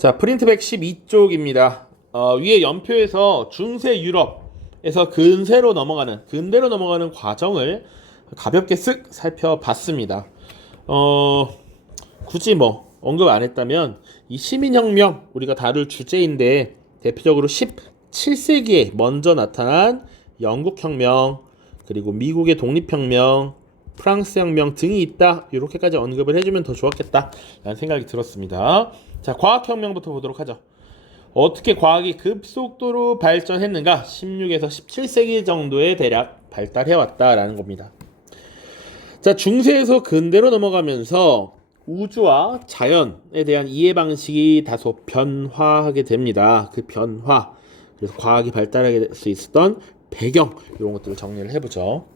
자, 프린트백 12쪽입니다. 위에 연표에서 중세 유럽에서 근대로 넘어가는 과정을 가볍게 쓱 살펴봤습니다. 굳이 언급 안 했다면 이 시민혁명 우리가 다룰 주제인데 대표적으로 17세기에 먼저 나타난 영국혁명, 그리고 미국의 독립혁명, 프랑스 혁명 등이 있다. 이렇게까지 언급을 해주면 더 좋았겠다 라는 생각이 들었습니다. 자, 과학혁명부터 보도록 하죠. 어떻게 과학이 급속도로 발전했는가? 16에서 17세기 정도에 대략 발달해왔다라는 겁니다. 자, 중세에서 근대로 넘어가면서 우주와 자연에 대한 이해 방식이 다소 변화하게 됩니다. 그 변화, 그래서 과학이 발달하게 될 수 있었던 배경, 이런 것들을 정리를 해보죠.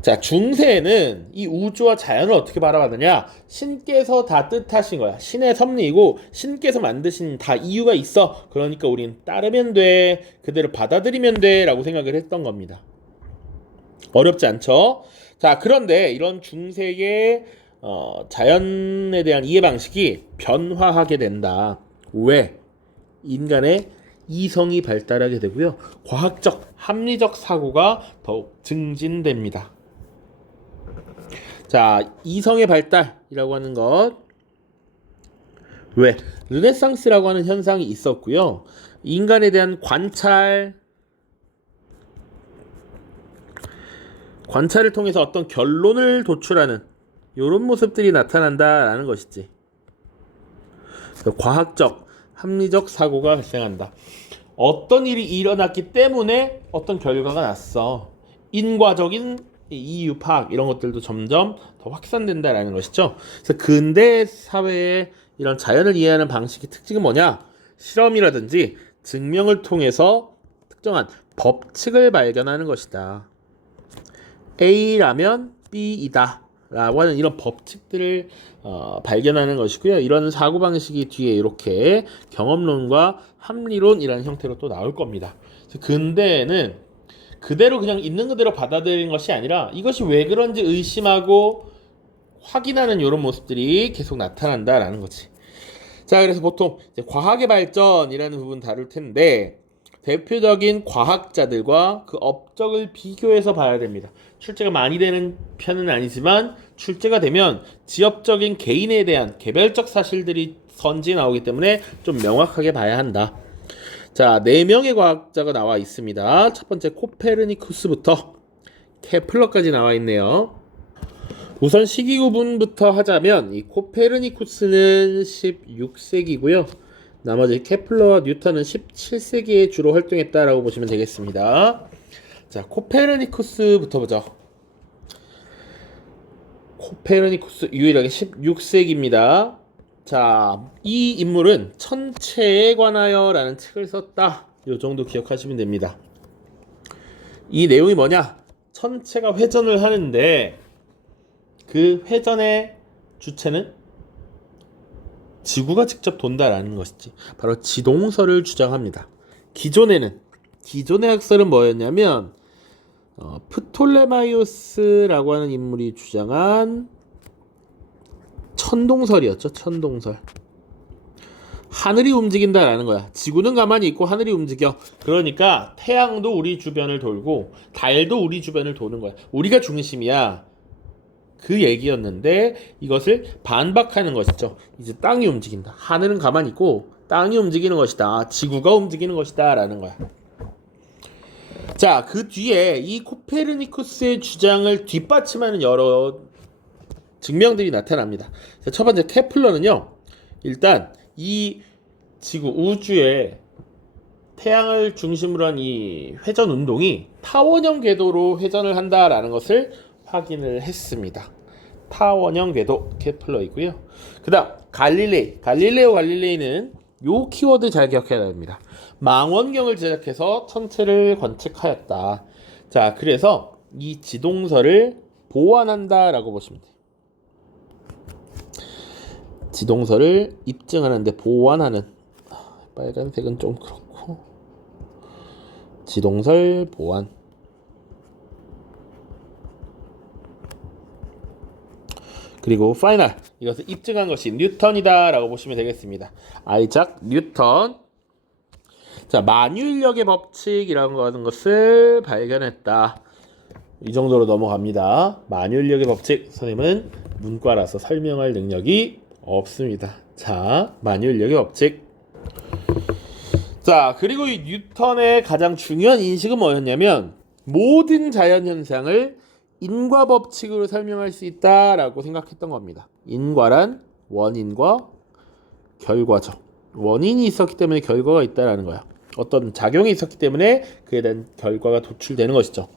자, 중세에는 이 우주와 자연을 어떻게 바라봤느냐? 신께서 다 뜻하신 거야. 신의 섭리이고 신께서 만드신 다 이유가 있어. 그러니까 우린 따르면 돼. 그대로 받아들이면 돼. 라고 생각을 했던 겁니다. 어렵지 않죠? 자, 그런데 이런 중세의 자연에 대한 이해 방식이 변화하게 된다. 왜? 인간의 이성이 발달하게 되고요. 과학적, 합리적 사고가 더욱 증진됩니다. 자, 이성의 발달이라고 하는 것. 왜? 르네상스라고 하는 현상이 있었고요. 인간에 대한 관찰을 통해서 어떤 결론을 도출하는 이런 모습들이 나타난다라는 것이지. 과학적, 합리적 사고가 발생한다. 어떤 일이 일어났기 때문에 어떤 결과가 났어. 인과적인 이유 파악 이런 것들도 점점 더 확산된다라는 것이죠. 그래서 근대 사회의 이런 자연을 이해하는 방식의 특징은 뭐냐? 실험이라든지 증명을 통해서 특정한 법칙을 발견하는 것이다. A라면 B이다 라고 하는 이런 법칙들을 발견하는 것이고요. 이런 사고방식이 뒤에 이렇게 경험론과 합리론이라는 형태로 또 나올 겁니다. 근대에는 그대로 그냥 있는 그대로 받아들이는 것이 아니라 이것이 왜 그런지 의심하고 확인하는 이런 모습들이 계속 나타난다라는 거지. 자, 그래서 보통 이제 과학의 발전이라는 부분 다룰 텐데 대표적인 과학자들과 그 업적을 비교해서 봐야 됩니다. 출제가 많이 되는 편은 아니지만 출제가 되면 지역적인 개인에 대한 개별적 사실들이 선지 나오기 때문에 좀 명확하게 봐야 한다. 자, 4명의 과학자가 나와 있습니다. 첫 번째 코페르니쿠스부터 케플러까지 나와 있네요. 우선 시기 구분부터 하자면 이 코페르니쿠스는 16세기고요. 나머지 케플러와 뉴턴은 17세기에 주로 활동했다라고 보시면 되겠습니다. 자, 코페르니쿠스부터 보죠. 코페르니쿠스 유일하게 16세기입니다. 자, 이 인물은 천체에 관하여 라는 책을 썼다. 이 정도 기억하시면 됩니다. 이 내용이 뭐냐? 천체가 회전을 하는데 그 회전의 주체는 지구가 직접 돈다라는 것이지. 바로 지동설을 주장합니다. 기존의 학설은 뭐였냐면 프톨레마이오스라고 하는 인물이 주장한 천동설이었죠. 천동설. 하늘이 움직인다라는 거야. 지구는 가만히 있고 하늘이 움직여. 그러니까 태양도 우리 주변을 돌고 달도 우리 주변을 도는 거야. 우리가 중심이야. 그 얘기였는데 이것을 반박하는 것이죠. 이제 땅이 움직인다. 하늘은 가만히 있고 땅이 움직이는 것이다. 지구가 움직이는 것이다 라는 거야. 자, 그 뒤에 이 코페르니쿠스의 주장을 뒷받침하는 여러 증명들이 나타납니다. 자, 첫 번째 케플러는요. 일단 이 지구 우주의 태양을 중심으로 한 이 회전 운동이 타원형 궤도로 회전을 한다라는 것을 확인을 했습니다. 타원형 궤도 케플러이고요. 그다음 갈릴레오 갈릴레이는 요 키워드 잘 기억해야 됩니다. 망원경을 제작해서 천체를 관측하였다. 자, 그래서 이 지동설을 보완한다라고 보시면 돼요. 지동설을 입증하는데 보완하는, 빨간색은 좀 그렇고, 지동설 보완. 그리고 파이널, 이것을 입증한 것이 뉴턴이다 라고 보시면 되겠습니다. 아이작 뉴턴. 자, 만유인력의 법칙이라고 하는 것을 발견했다. 이 정도로 넘어갑니다. 만유인력의 법칙, 선생님은 문과라서 설명할 능력이 없습니다. 자, 만유인력의 법칙. 자, 그리고 이 뉴턴의 가장 중요한 인식은 뭐였냐면 모든 자연현상을 인과 법칙으로 설명할 수 있다라고 생각했던 겁니다. 인과란 원인과 결과죠. 원인이 있었기 때문에 결과가 있다라는 거야. 어떤 작용이 있었기 때문에 그에 대한 결과가 도출되는 것이죠.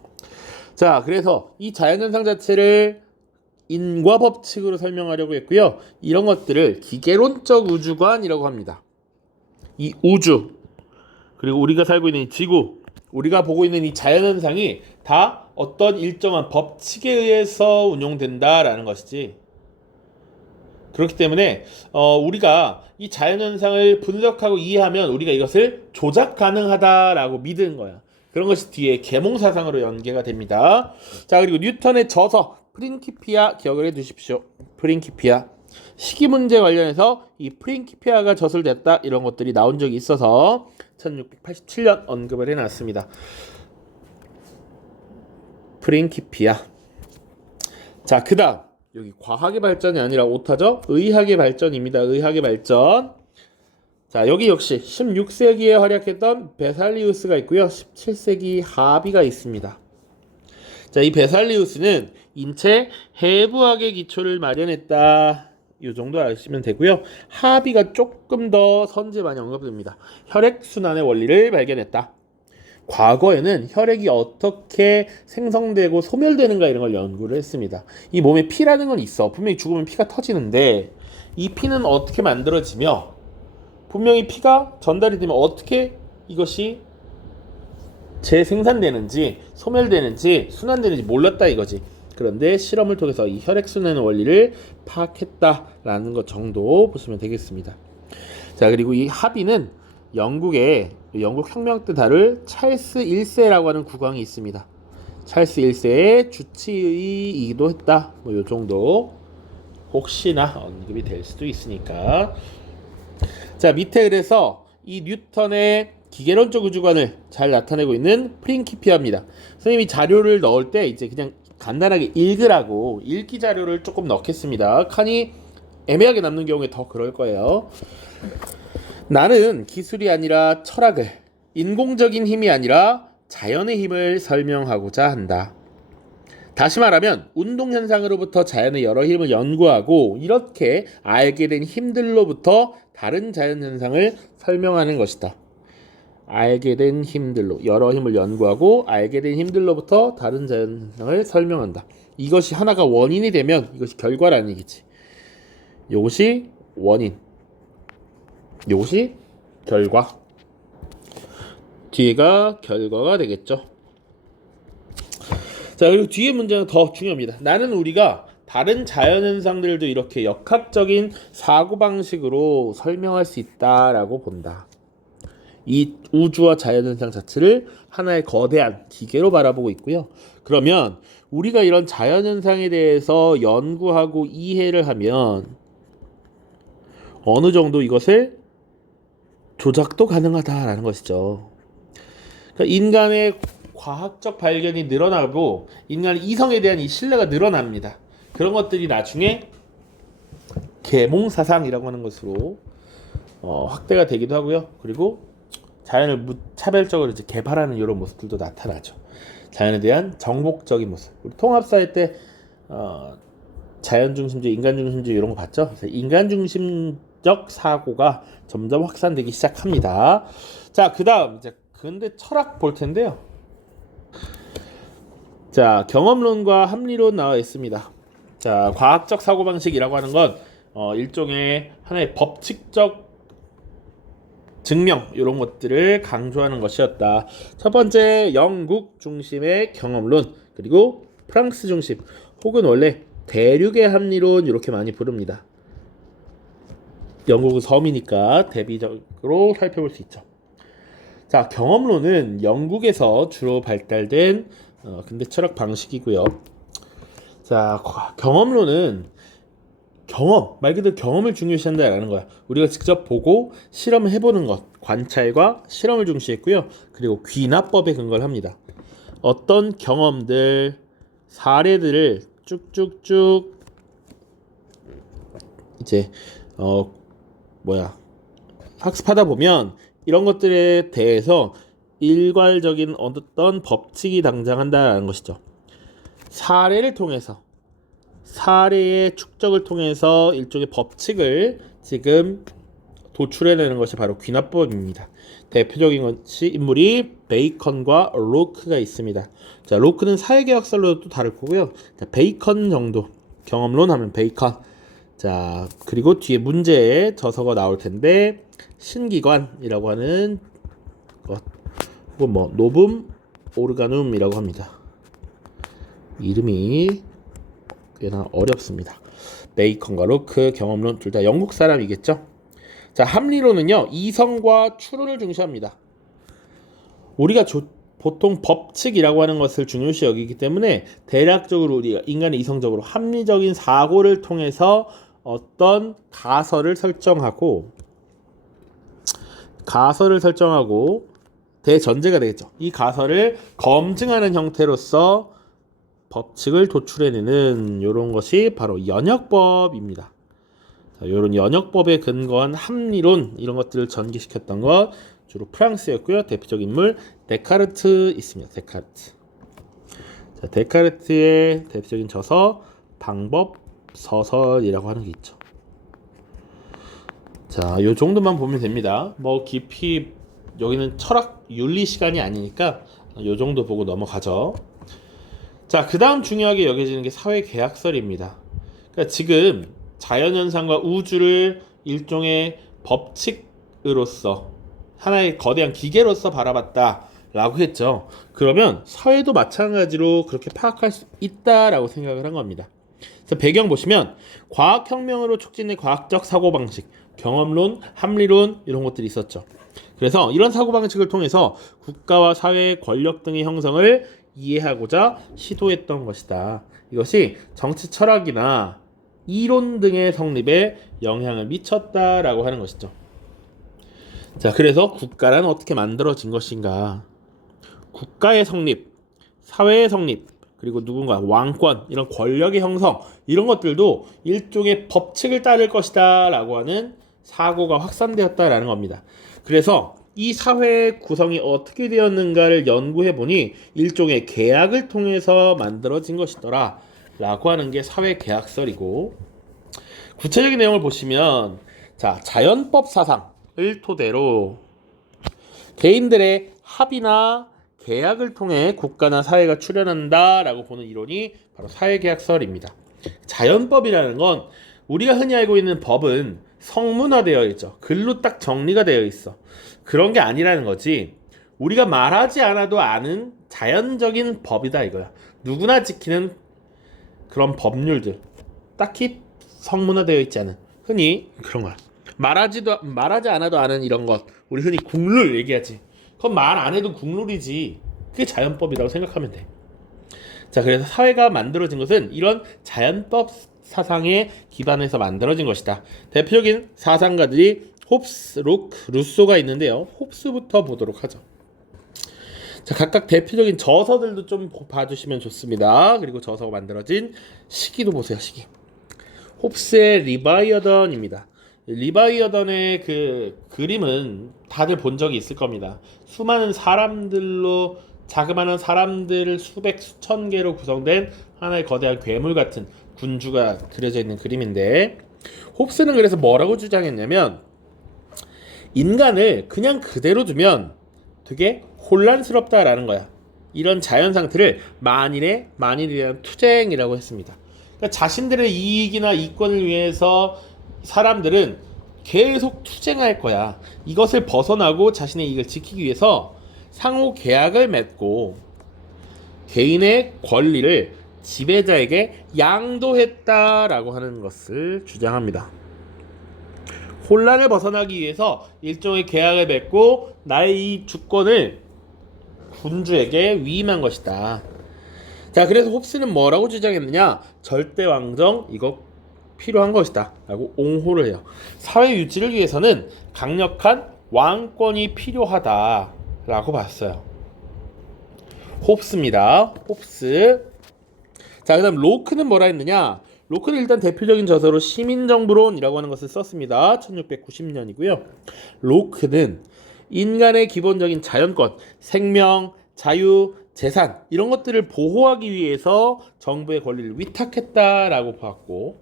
자, 그래서 이 자연현상 자체를 인과 법칙으로 설명하려고 했고요. 이런 것들을 기계론적 우주관이라고 합니다. 이 우주, 그리고 우리가 살고 있는 이 지구, 우리가 보고 있는 이 자연현상이 다 어떤 일정한 법칙에 의해서 운용된다라는 것이지. 그렇기 때문에 우리가 이 자연현상을 분석하고 이해하면 우리가 이것을 조작 가능하다라고 믿은 거야. 그런 것이 뒤에 계몽사상으로 연계가 됩니다. 자, 그리고 뉴턴의 저서 프린키피아 기억을 해두십시오. 프린키피아. 시기 문제 관련해서 이 프린키피아가 저술됐다 이런 것들이 나온 적이 있어서 1687년 언급을 해놨습니다. 프린키피아. 자, 그 다음 여기 과학의 발전이 아니라 오타죠. 의학의 발전입니다. 의학의 발전. 자, 여기 역시 16세기에 활약했던 베살리우스가 있고요. 17세기 하비가 있습니다. 자, 이 베살리우스는 인체 해부학의 기초를 마련했다. 이 정도 아시면 되고요. 하비가 조금 더 선제 많이 언급됩니다. 혈액순환의 원리를 발견했다. 과거에는 혈액이 어떻게 생성되고 소멸되는가 이런 걸 연구를 했습니다. 이 몸에 피라는 건 있어. 분명히 죽으면 피가 터지는데 이 피는 어떻게 만들어지며 분명히 피가 전달이 되면 어떻게 이것이 재생산되는지 소멸되는지 순환되는지 몰랐다 이거지. 그런데 실험을 통해서 이 혈액순환의 원리를 파악했다라는 것 정도 보시면 되겠습니다. 자, 그리고 이 하비는 영국의 영국 혁명 때 다룰 찰스 1세라고 하는 국왕이 있습니다. 찰스 1세의 주치의이기도 했다. 뭐 요 정도 혹시나 언급이 될 수도 있으니까. 자, 밑에 그래서 이 뉴턴의 기계론적 우주관을 잘 나타내고 있는 프린키피아입니다. 선생님이 자료를 넣을 때 이제 그냥 간단하게 읽으라고 읽기 자료를 조금 넣겠습니다. 칸이 애매하게 남는 경우에 더 그럴 거예요. 나는 기술이 아니라 철학을, 인공적인 힘이 아니라 자연의 힘을 설명하고자 한다. 다시 말하면 운동현상으로부터 자연의 여러 힘을 연구하고 이렇게 알게 된 힘들로부터 다른 자연현상을 설명하는 것이다. 알게 된 힘들로, 여러 힘을 연구하고 알게 된 힘들로부터 다른 자연현상을 설명한다. 이것이 하나가 원인이 되면 이것이 결과라는 얘기지. 이것이 원인, 이것이 결과, 뒤에가 결과가 되겠죠. 자, 그리고 뒤에 문제는 더 중요합니다. 나는 우리가 다른 자연현상들도 이렇게 역학적인 사고방식으로 설명할 수 있다라고 본다. 이 우주와 자연현상 자체를 하나의 거대한 기계로 바라보고 있고요. 그러면 우리가 이런 자연현상에 대해서 연구하고 이해를 하면 어느 정도 이것을 조작도 가능하다라는 것이죠. 그러니까 인간의 과학적 발견이 늘어나고 인간의 이성에 대한 이 신뢰가 늘어납니다. 그런 것들이 나중에 계몽사상이라고 하는 것으로 확대가 되기도 하고요. 그리고 자연을 무차별적으로 이제 개발하는 이런 모습들도 나타나죠. 자연에 대한 정복적인 모습. 우리 통합사회 때 자연 중심주의, 인간 중심주의 이런 거 봤죠? 그래서 인간 중심적 사고가 점점 확산되기 시작합니다. 자, 그다음 이제 근대 철학 볼 텐데요. 자, 경험론과 합리론 나와 있습니다. 자, 과학적 사고방식이라고 하는 건 일종의 하나의 법칙적 증명 이런 것들을 강조하는 것이었다. 첫 번째 영국 중심의 경험론, 그리고 프랑스 중심 혹은 원래 대륙의 합리론 이렇게 많이 부릅니다. 영국은 섬이니까 대비적으로 살펴볼 수 있죠. 자, 경험론은 영국에서 주로 발달된 근대 철학 방식이고요. 자, 경험론은 경험, 말 그대로 경험을 중요시한다라는 거야. 우리가 직접 보고 실험을 해보는 것, 관찰과 실험을 중시했고요. 그리고 귀납법에 근거를 합니다. 어떤 경험들, 사례들을 쭉쭉쭉 이제 학습하다 보면 이런 것들에 대해서 일괄적인 어떤 법칙이 등장한다라는 것이죠. 사례의 축적을 통해서 일종의 법칙을 지금 도출해내는 것이 바로 귀납법입니다. 대표적인 것이 인물이 베이컨과 로크가 있습니다. 자, 로크는 사회계약설로도 또 다를 거고요. 자, 베이컨 정도 경험론 하면 베이컨. 자, 그리고 뒤에 문제에 저서가 나올 텐데 신기관이라고 하는 것, 혹은 노붐 오르가눔이라고 합니다. 이름이 꽤나 어렵습니다. 베이컨과 로크 경험론 둘 다 영국 사람이겠죠. 자, 합리론은요 이성과 추론을 중시합니다. 우리가 보통 법칙이라고 하는 것을 중요시 여기기 때문에 대략적으로 우리가 인간의 이성적으로 합리적인 사고를 통해서 어떤 가설을 설정하고 대전제가 되겠죠. 이 가설을 검증하는 형태로서 법칙을 도출해내는 이런 것이 바로 연역법입니다. 이런 연역법에 근거한 합리론 이런 것들을 전개시켰던 것 주로 프랑스였고요. 대표적인 인물 데카르트 있습니다. 데카르트. 자, 데카르트의 대표적인 저서 방법서설이라고 하는 게 있죠. 자, 요 정도만 보면 됩니다. 깊이 여기는 철학 윤리 시간이 아니니까 요 정도 보고 넘어가죠. 자, 그 다음 중요하게 여겨지는 게 사회계약설입니다. 그러니까 지금 자연현상과 우주를 일종의 법칙으로서 하나의 거대한 기계로서 바라봤다라고 했죠. 그러면 사회도 마찬가지로 그렇게 파악할 수 있다라고 생각을 한 겁니다. 그래서 배경 보시면 과학혁명으로 촉진된 과학적 사고방식, 경험론, 합리론 이런 것들이 있었죠. 그래서 이런 사고방식을 통해서 국가와 사회의 권력 등의 형성을 이해하고자 시도했던 것이다. 이것이 정치 철학이나 이론 등의 성립에 영향을 미쳤다라고 하는 것이죠. 자, 그래서 국가란 어떻게 만들어진 것인가? 국가의 성립, 사회의 성립, 그리고 누군가 왕권, 이런 권력의 형성, 이런 것들도 일종의 법칙을 따를 것이다 라고 하는 사고가 확산되었다라는 겁니다. 그래서 이 사회의 구성이 어떻게 되었는가를 연구해 보니 일종의 계약을 통해서 만들어진 것이더라 라고 하는 게 사회계약설이고, 구체적인 내용을 보시면 자, 자연법 사상을 토대로 개인들의 합의나 계약을 통해 국가나 사회가 출현한다 라고 보는 이론이 바로 사회계약설입니다. 자연법이라는 건 우리가 흔히 알고 있는 법은 성문화되어 있죠. 글로 딱 정리가 되어 있어. 그런 게 아니라는 거지. 우리가 말하지 않아도 아는 자연적인 법이다 이거야. 누구나 지키는 그런 법률들, 딱히 성문화되어 있지 않은, 흔히 그런 거야. 말하지 않아도 아는 이런 것, 우리 흔히 국룰 얘기하지. 그건 말 안 해도 국룰이지. 그게 자연법이라고 생각하면 돼. 자, 그래서 사회가 만들어진 것은 이런 자연법 사상에 기반해서 만들어진 것이다. 대표적인 사상가들이 홉스, 로크, 루소가 있는데요. 홉스부터 보도록 하죠. 자, 각각 대표적인 저서들도 좀 봐주시면 좋습니다. 그리고 저서가 만들어진 시기도 보세요. 시기. 홉스의 리바이어던입니다. 리바이어던의 그 그림은 다들 본 적이 있을 겁니다. 수많은 사람들로, 자그마한 사람들 수백 수천 개로 구성된 하나의 거대한 괴물 같은 군주가 그려져 있는 그림인데, 홉스는 그래서 뭐라고 주장했냐면 인간을 그냥 그대로 두면 되게 혼란스럽다라는 거야. 이런 자연 상태를 만일에 대한 투쟁이라고 했습니다. 그러니까 자신들의 이익이나 이권을 위해서 사람들은 계속 투쟁할 거야. 이것을 벗어나고 자신의 이익을 지키기 위해서 상호 계약을 맺고 개인의 권리를 지배자에게 양도했다라고 하는 것을 주장합니다. 혼란을 벗어나기 위해서 일종의 계약을 맺고 나의 이 주권을 군주에게 위임한 것이다. 자, 그래서 홉스는 뭐라고 주장했느냐? 절대왕정, 이거 필요한 것이다 라고 옹호를 해요. 사회 유지를 위해서는 강력한 왕권이 필요하다 라고 봤어요. 홉스입니다. 홉스. 자, 그 다음 로크는 뭐라 했느냐. 로크는 일단 대표적인 저서로 시민정부론이라고 하는 것을 썼습니다. 1690년이고요. 로크는 인간의 기본적인 자연권, 생명, 자유, 재산 이런 것들을 보호하기 위해서 정부의 권리를 위탁했다라고 봤고,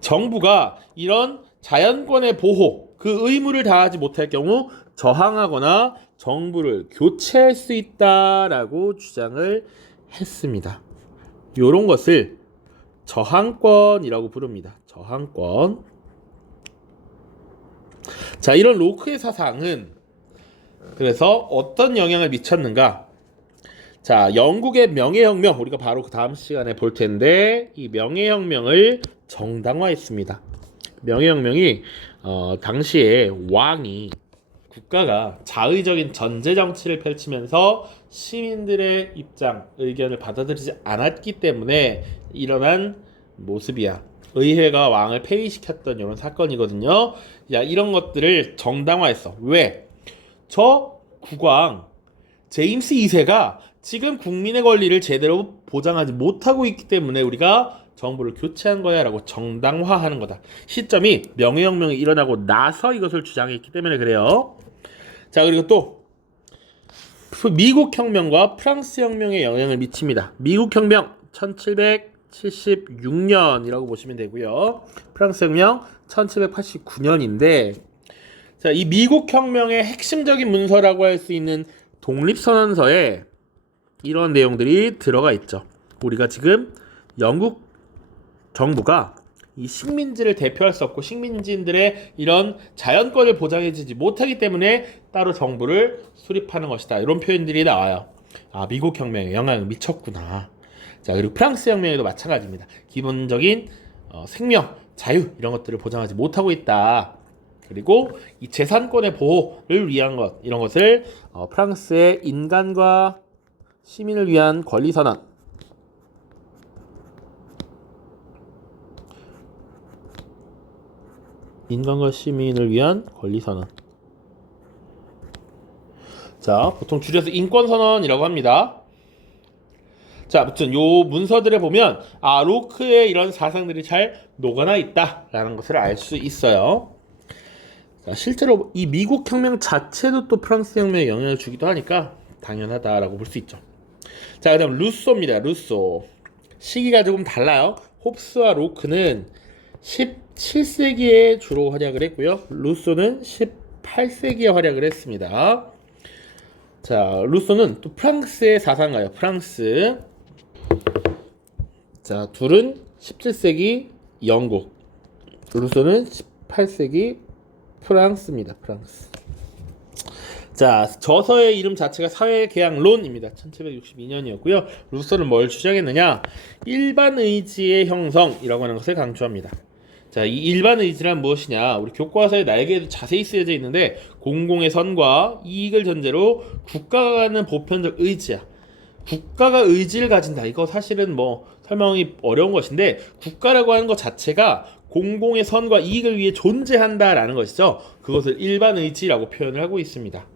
정부가 이런 자연권의 보호, 그 의무를 다하지 못할 경우 저항하거나 정부를 교체할 수 있다라고 주장을 했습니다. 이런 것을 저항권이라고 부릅니다. 저항권. 자, 이런 로크의 사상은 그래서 어떤 영향을 미쳤는가? 자, 영국의 명예혁명, 우리가 바로 그 다음 시간에 볼 텐데, 이 명예혁명을 정당화했습니다. 명예혁명이 당시에 왕이, 국가가 자의적인 전제 정치를 펼치면서 시민들의 입장, 의견을 받아들이지 않았기 때문에 일어난 모습이야. 의회가 왕을 폐위시켰던 이런 사건이거든요. 야, 이런 것들을 정당화했어. 왜? 저 국왕 제임스 2세가 지금 국민의 권리를 제대로 보장하지 못하고 있기 때문에 우리가 정부를 교체한 거야 라고 정당화하는 거다. 시점이 명예혁명이 일어나고 나서 이것을 주장했기 때문에 그래요. 자, 그리고 또 미국 혁명과 프랑스 혁명에 영향을 미칩니다. 미국 혁명 1776년이라고 보시면 되고요. 프랑스 혁명 1789년인데, 자, 이 미국 혁명의 핵심적인 문서라고 할 수 있는 독립선언서에 이런 내용들이 들어가 있죠. 우리가 지금 영국 정부가 이 식민지를 대표할 수 없고 식민지인들의 이런 자연권을 보장해주지 못하기 때문에 따로 정부를 수립하는 것이다. 이런 표현들이 나와요. 아, 미국 혁명에 영향을 미쳤구나. 자, 그리고 프랑스 혁명에도 마찬가지입니다. 기본적인 생명, 자유 이런 것들을 보장하지 못하고 있다. 그리고 이 재산권의 보호를 위한 것, 이런 것을 프랑스의 인간과 시민을 위한 권리선언, 인간과 시민을 위한 권리선언. 자, 보통 줄여서 인권선언이라고 합니다. 자, 아무튼 요 문서들에 보면 로크의 이런 사상들이 잘 녹아나 있다라는 것을 알 수 있어요. 자, 실제로 이 미국 혁명 자체도 또 프랑스 혁명에 영향을 주기도 하니까 당연하다라고 볼 수 있죠. 자, 그다음 루소입니다. 루소. 시기가 조금 달라요. 홉스와 로크는 17세기에 주로 활약을 했고요. 루소는 18세기에 활약을 했습니다. 자, 루소는 또 프랑스의 사상가예요. 프랑스. 자, 둘은 17세기 영국, 루소는 18세기 프랑스입니다. 프랑스. 자, 저서의 이름 자체가 사회계약론입니다. 1762년이었고요. 루소는 뭘 주장했느냐? 일반 의지의 형성이라고 하는 것을 강조합니다. 자, 이 일반 의지란 무엇이냐? 우리 교과서에 날개에도 자세히 쓰여져 있는데, 공공의 선과 이익을 전제로 국가가 갖는 보편적 의지야. 국가가 의지를 가진다. 이거 사실은 뭐 설명이 어려운 것인데, 국가라고 하는 것 자체가 공공의 선과 이익을 위해 존재한다라는 것이죠. 그것을 일반 의지라고 표현을 하고 있습니다.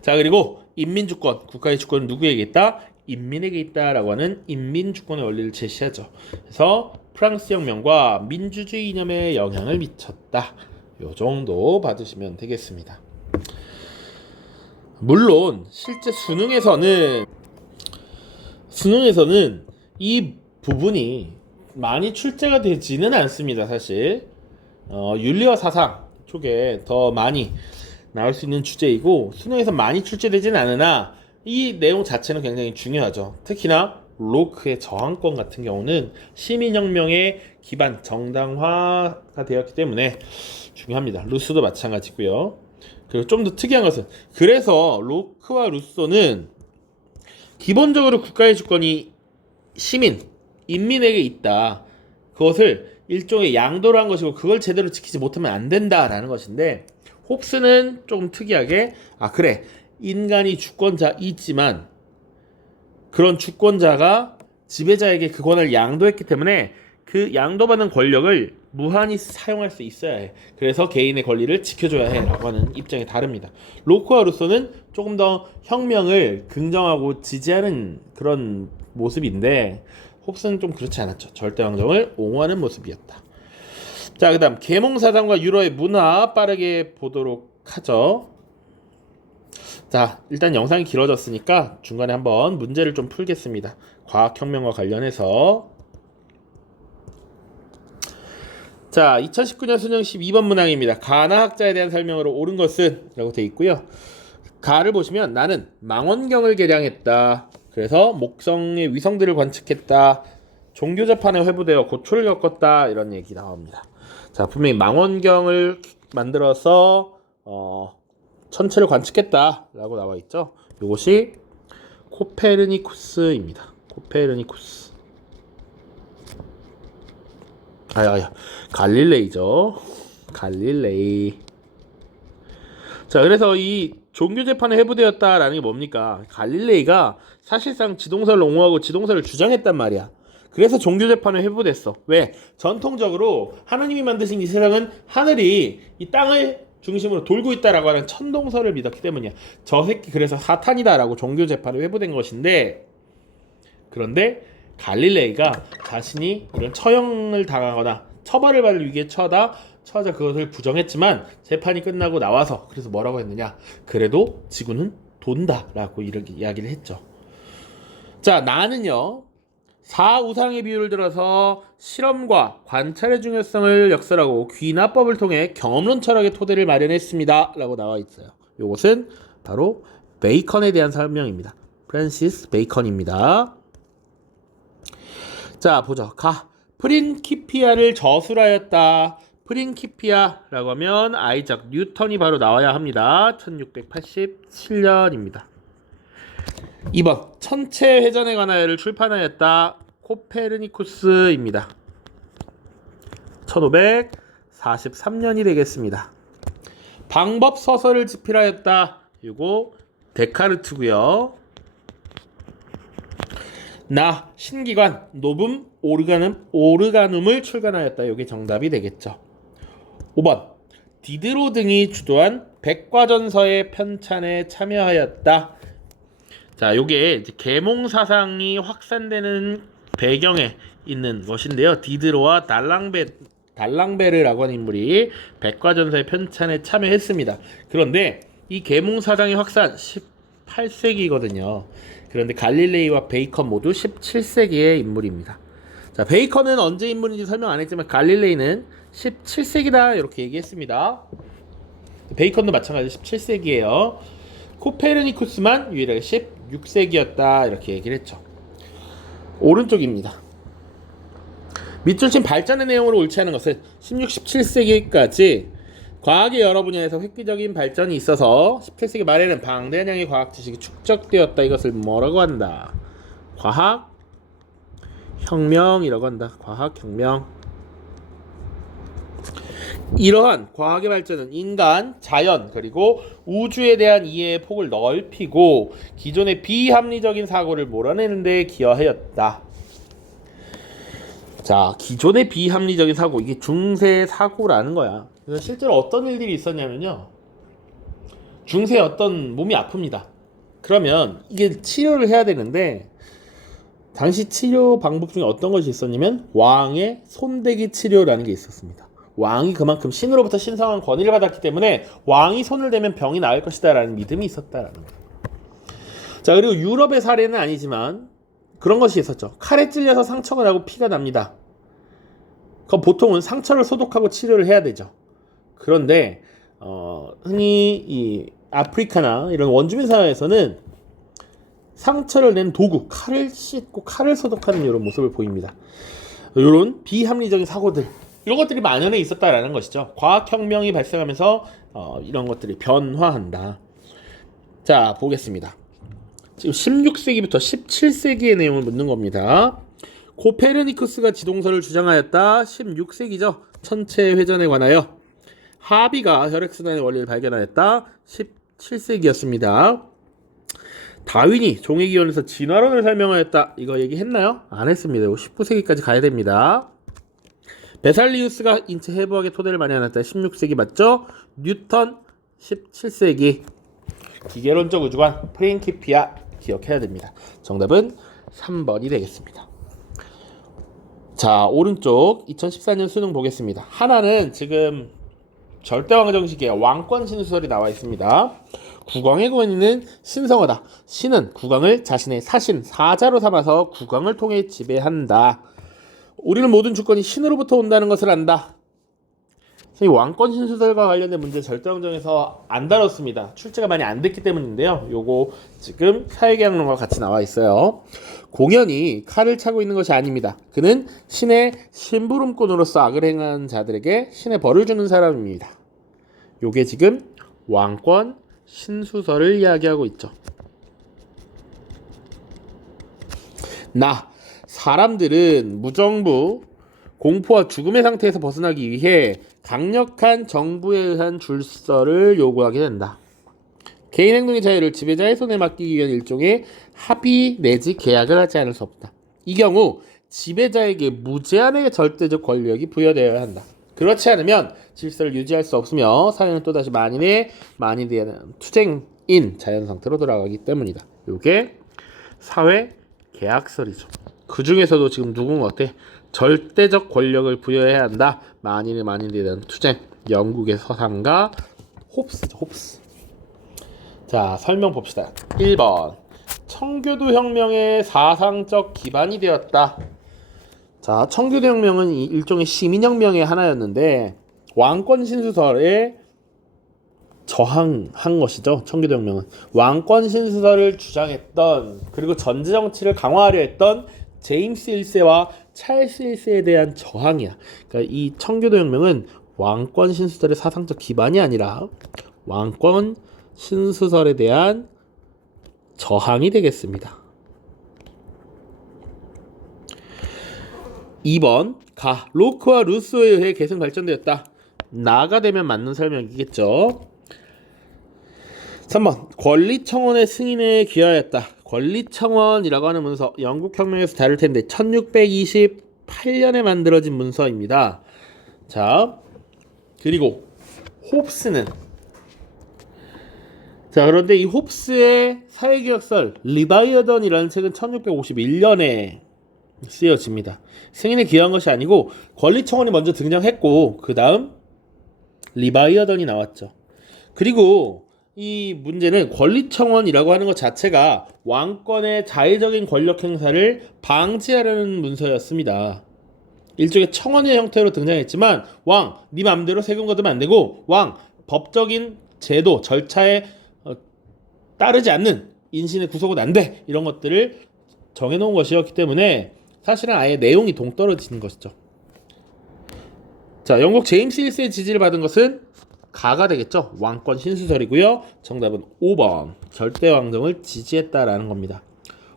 자, 그리고 인민주권, 국가의 주권은 누구에게 있다? 인민에게 있다라고 하는 인민주권의 원리를 제시하죠. 그래서 프랑스 혁명과 민주주의 이념에 영향을 미쳤다. 요 정도 받으시면 되겠습니다. 물론 실제 수능에서는 이 부분이 많이 출제가 되지는 않습니다. 사실 윤리와 사상 쪽에 더 많이 나올 수 있는 주제이고, 수능에서 많이 출제되지는 않으나 이 내용 자체는 굉장히 중요하죠. 특히나 로크의 저항권 같은 경우는 시민혁명의 기반 정당화가 되었기 때문에 중요합니다. 루소도 마찬가지고요. 그리고 좀 더 특이한 것은, 그래서 로크와 루소는 기본적으로 국가의 주권이 시민, 인민에게 있다. 그것을 일종의 양도를 한 것이고 그걸 제대로 지키지 못하면 안 된다라는 것인데, 홉스는 조금 특이하게 그래, 인간이 주권자이지만 그런 주권자가 지배자에게 그 권한을 양도했기 때문에 그 그 양도받은 권력을 무한히 사용할 수 있어야 해. 그래서 개인의 권리를 지켜줘야 해라고 하는 입장이 다릅니다. 로크와 루소는 조금 더 혁명을 긍정하고 지지하는 그런 모습인데 홉스는 좀 그렇지 않았죠. 절대왕정을 옹호하는 모습이었다. 자, 그 다음 계몽사상과 유로의 문화 빠르게 보도록 하죠. 자, 일단 영상이 길어졌으니까 중간에 한번 문제를 좀 풀겠습니다. 과학혁명과 관련해서. 자, 2019년 수능 12번 문항입니다. 가나 학자에 대한 설명으로 옳은 것은? 라고 되어 있고요. 가를 보시면 나는 망원경을 개량했다. 그래서 목성의 위성들을 관측했다. 종교재판에 회부되어 고초를 겪었다. 이런 얘기 나옵니다. 자, 분명히 망원경을 만들어서 천체를 관측했다 라고 나와 있죠. 이것이 코페르니쿠스입니다. 코페르니쿠스. 갈릴레이죠. 갈릴레이. 자, 그래서 이 종교재판에 회부되었다라는 게 뭡니까? 갈릴레이가 사실상 지동설을 옹호하고 지동설을 주장했단 말이야. 그래서 종교재판에 회부됐어. 왜? 전통적으로 하나님이 만드신 이 세상은 하늘이 이 땅을 중심으로 돌고 있다라고 하는 천동설을 믿었기 때문이야. 저 새끼 그래서 사탄이다라고 종교재판에 회부된 것인데, 그런데 갈릴레이가 자신이 이런 처형을 당하거나 처벌을 받을 위기에 처하자 그것을 부정했지만 재판이 끝나고 나와서 그래서 뭐라고 했느냐? 그래도 지구는 돈다라고 이렇게 이야기를 했죠. 자, 나는요. 사우상의 비유를 들어서 실험과 관찰의 중요성을 역설하고 귀납법을 통해 경험론 철학의 토대를 마련했습니다. 라고 나와 있어요. 이것은 바로 베이컨에 대한 설명입니다. 프랜시스 베이컨입니다. 자, 보죠. 프린키피아를 저술하였다. 프린키피아라고 하면 아이작 뉴턴이 바로 나와야 합니다. 1687년입니다. 2번 천체 회전에 관하여를 출판하였다. 코페르니쿠스입니다. 1543년이 되겠습니다. 방법 서설을 집필하였다. 이거 데카르트고요. 나 신기관 노뵼 오르가눔을 출간하였다. 이게 정답이 되겠죠. 5번 디드로 등이 주도한 백과전서의 편찬에 참여하였다. 자, 요게 이제 계몽 사상이 확산되는 배경에 있는 것인데요. 디드로와 달랑베르라고 하는 인물이 백과전서의 편찬에 참여했습니다. 그런데 이 계몽 사상의 확산 18세기거든요. 그런데 갈릴레이와 베이컨 모두 17세기의 인물입니다. 자, 베이컨은 언제 인물인지 설명 안 했지만 갈릴레이는 17세기다 이렇게 얘기했습니다. 베이컨도 마찬가지 17세기예요. 코페르니쿠스만 유일하게 16세기였다 이렇게 얘기를 했죠. 오른쪽입니다. 밑줄친 발전의 내용으로 옳지 않은 것은 16, 17세기까지 과학의 여러 분야에서 획기적인 발전이 있어서 17세기 말에는 방대한 양의 과학 지식이 축적되었다. 이것을 뭐라고 한다? 과학혁명이라고 한다. 과학혁명. 이러한 과학의 발전은 인간, 자연, 그리고 우주에 대한 이해의 폭을 넓히고 기존의 비합리적인 사고를 몰아내는 데 기여하였다. 자, 기존의 비합리적인 사고, 이게 중세 사고라는 거야. 그래서 실제로 어떤 일들이 있었냐면요. 중세에 어떤 몸이 아픕니다. 그러면 이게 치료를 해야 되는데 당시 치료 방법 중에 어떤 것이 있었냐면 왕의 손대기 치료라는 게 있었습니다. 왕이 그만큼 신으로부터 신성한 권위를 받았기 때문에 왕이 손을 대면 병이 나을 것이다 라는 믿음이 있었다라는 거예요. 자, 그리고 유럽의 사례는 아니지만 그런 것이 있었죠. 칼에 찔려서 상처가 나고 피가 납니다. 그럼 보통은 상처를 소독하고 치료를 해야 되죠. 그런데 흔히 이 아프리카나 이런 원주민 사회에서는 상처를 낸 도구, 칼을 씻고 칼을 소독하는 이런 모습을 보입니다. 이런 비합리적인 사고들, 이런 것들이 만연해 있었다라는 것이죠. 과학혁명이 발생하면서 이런 것들이 변화한다. 자, 보겠습니다. 지금 16세기부터 17세기의 내용을 묻는 겁니다. 코페르니쿠스가 지동설을 주장하였다. 16세기죠. 천체 회전에 관하여. 하비가 혈액순환의 원리를 발견하였다. 17세기였습니다. 다윈이 종의 기원에서 진화론을 설명하였다. 이거 얘기했나요? 안 했습니다. 19세기까지 가야 됩니다. 베살리우스가 인체 해부학의 토대를 마련했다. 16세기 맞죠? 뉴턴 17세기. 기계론적 우주관 프린키피아 기억해야 됩니다. 정답은 3번이 되겠습니다. 자, 오른쪽 2014년 수능 보겠습니다. 하나는 지금 절대왕정식의 왕권 신수설이 나와 있습니다. 국왕의 권위는 신성하다. 신은 국왕을 자신의 사신, 사자로 삼아서 국왕을 통해 지배한다. 우리는 모든 주권이 신으로부터 온다는 것을 안다. 이 왕권 신수설과 관련된 문제 절대왕정에서 안 다뤘습니다. 출제가 많이 안 됐기 때문인데요. 요거 지금 사회계약론과 같이 나와 있어요. 공연히 칼을 차고 있는 것이 아닙니다. 그는 신의 심부름꾼으로서 악을 행한 자들에게 신의 벌을 주는 사람입니다. 요게 지금 왕권 신수설을 이야기하고 있죠. 사람들은 무정부, 공포와 죽음의 상태에서 벗어나기 위해 강력한 정부에 의한 줄서를 요구하게 된다. 개인 행동의 자유를 지배자의 손에 맡기기 위한 일종의 합의 내지 계약을 하지 않을 수 없다. 이 경우 지배자에게 무제한의 절대적 권력이 부여되어야 한다. 그렇지 않으면 질서를 유지할 수 없으며 사회는 또다시 만인에 대한 투쟁인 자연 상태로 돌아가기 때문이다. 이게 사회 계약설이죠. 그 중에서도 지금 누군가 어때? 절대적 권력을 부여해야 한다. 만인에 대한 투쟁. 영국의 서상가 홉스죠. 홉스. 자, 설명 봅시다. 1번. 청교도 혁명의 사상적 기반이 되었다. 자, 청교도 혁명은 일종의 시민혁명의 하나였는데 왕권 신수설에 저항한 것이죠. 청교도 혁명은 왕권 신수설을 주장했던, 그리고 전제 정치를 강화하려 했던 제임스 1세와 찰스 1세에 대한 저항이야. 그러니까 이 청교도 혁명은 왕권 신수설의 사상적 기반이 아니라 왕권 신수설에 대한 저항이 되겠습니다. 2번. 로크와 루소에 의해 계승 발전되었다. 나가 되면 맞는 설명이겠죠. 3번. 권리청원의 승인에 귀하였다. 권리청원이라고 하는 문서 영국 혁명에서 다룰 텐데 1628년에 만들어진 문서입니다. 자, 그리고 홉스는, 자, 그런데 이 홉스의 사회개혁설 리바이어던이라는 책은 1651년에 쓰여집니다. 승인에 기여한 것이 아니고 권리청원이 먼저 등장했고 그 다음 리바이어던이 나왔죠. 그리고 이 문제는 권리청원이라고 하는 것 자체가 왕권의 자의적인 권력 행사를 방지하려는 문서였습니다. 일종의 청원의 형태로 등장했지만 왕, 네 맘대로 세금 걷으면 안 되고, 왕, 법적인 제도, 절차에 따르지 않는 인신의 구속은 안 돼, 이런 것들을 정해놓은 것이었기 때문에 사실은 아예 내용이 동떨어지는 것이죠. 자, 영국 제임스 1세의 지지를 받은 것은 가가 되겠죠. 왕권 신수설이고요. 정답은 5번. 절대왕정을 지지했다라는 겁니다.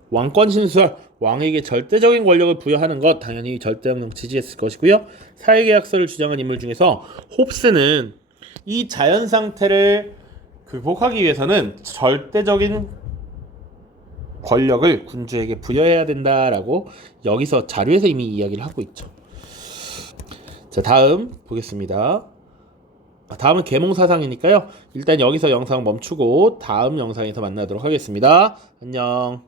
왕권 신수설, 왕에게 절대적인 권력을 부여하는 것, 당연히 절대왕정 지지했을 것이고요. 사회계약서를 주장한 인물 중에서 홉스는 이 자연 상태를 극복하기 위해서는 절대적인 권력을 군주에게 부여해야 된다라고 여기서 자료에서 이미 이야기를 하고 있죠. 자, 다음 보겠습니다. 다음은 계몽사상이니까요. 일단 여기서 영상 멈추고 다음 영상에서 만나도록 하겠습니다. 안녕.